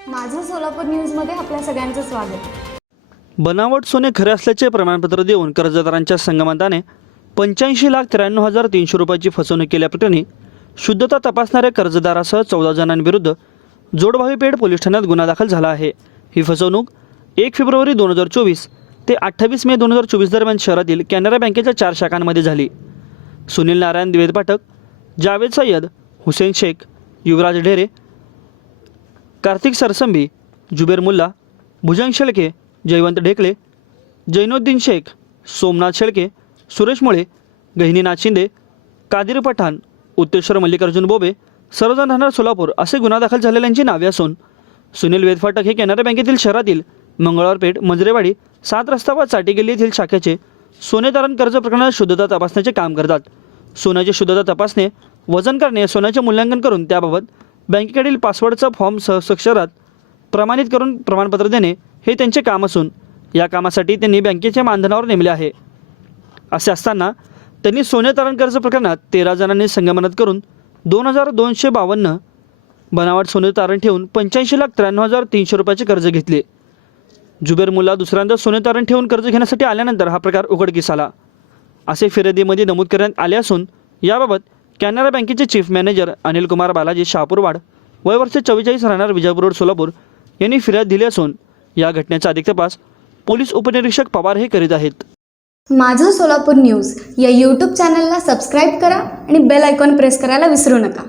सोलापूर न्यूजमध्ये आपल्या सगळ्यांचं स्वागत. बनावट सोने खरे असल्याचे प्रमाणपत्र देऊन कर्जदारांच्या संगमताने पंच्याऐंशी लाख त्र्याण्णव हजार तीनशे रुपयाची फसवणूक केल्याप्रकरणी शुद्धता तपासणाऱ्या कर्जदारासह चौदा जणांविरुद्ध जोडभावीपेठ पोलीस ठाण्यात गुन्हा दाखल झाला आहे. ही फसवणूक एक फेब्रुवारी दोन हजार चोवीस ते अठ्ठावीस मे दोन हजार चोवीस दरम्यान शहरातील कॅनरा बँकेच्या चार शाखांमध्ये झाली. सुनील नारायण द्विवेद पाठक जावेद सय्यद हुसेन शेख युवराज ढेरे कार्तिक सरसंबी जुबेर मुल्ला भुजंग शेळके जयवंत ढेकळे जैनुद्दीन शेख सोमनाथ शेळके सुरेश मुळे गहिनीनाथ शिंदे कादिर पठाण उत्तेश्वर मल्लिकार्जुन बोबे सर्वजण राहणार सोलापूर असे गुन्हा दाखल झालेल्यांची नावे असून सुनील वेदफाटक हे कॅनरा बँकेतील शहरातील मंगळवारपेठ मंजरेवाडी सात रस्ता व चाटीगल्ली येथील शाखेचे सोने तारण कर्ज प्रकरणात शुद्धता तपासण्याचे काम करतात. सोन्याची शुद्धता तपासणे वजन करणे सोन्याचे मूल्यांकन करून त्याबाबत बँकेकडील पासवर्डचा फॉर्म सहस्क्षरात प्रमाणित करून प्रमाणपत्र देणे हे त्यांचे काम असून या कामासाठी त्यांनी बँकेच्या मानधनावर नेमले आहे. असे असताना त्यांनी सोने तारण कर्ज प्रकरणात तेरा जणांनी संगमनात करून दोन हजार दोनशे बावन्न बनावट सोने तारण ठेवून पंच्याऐंशी लाख त्र्याण्णव हजार तीनशे रुपयाचे कर्ज घेतले. जुबेर मुला दुसऱ्यांदा सोने तारण ठेवून कर्ज घेण्यासाठी आल्यानंतर हा प्रकार उघडकीस आला. असे फिर्यादीमध्ये नमूद करण्यात आले असून याबाबत कॅनरा बँकेचे चीफ मॅनेजर अनिल कुमार बालाजी शहापूरवाड वय वर्ष चव्वेचाळीस राहणार विजापूर रोड सोलापूर यांनी फिर्याद दिली असून या घटनेचा अधिक तपास पोलीस उपनिरीक्षक पवार हे करीत आहेत. माझं सोलापूर न्यूज या यूट्यूब चॅनलला सबस्क्राईब करा आणि बेल आयकॉन प्रेस करायला विसरू नका.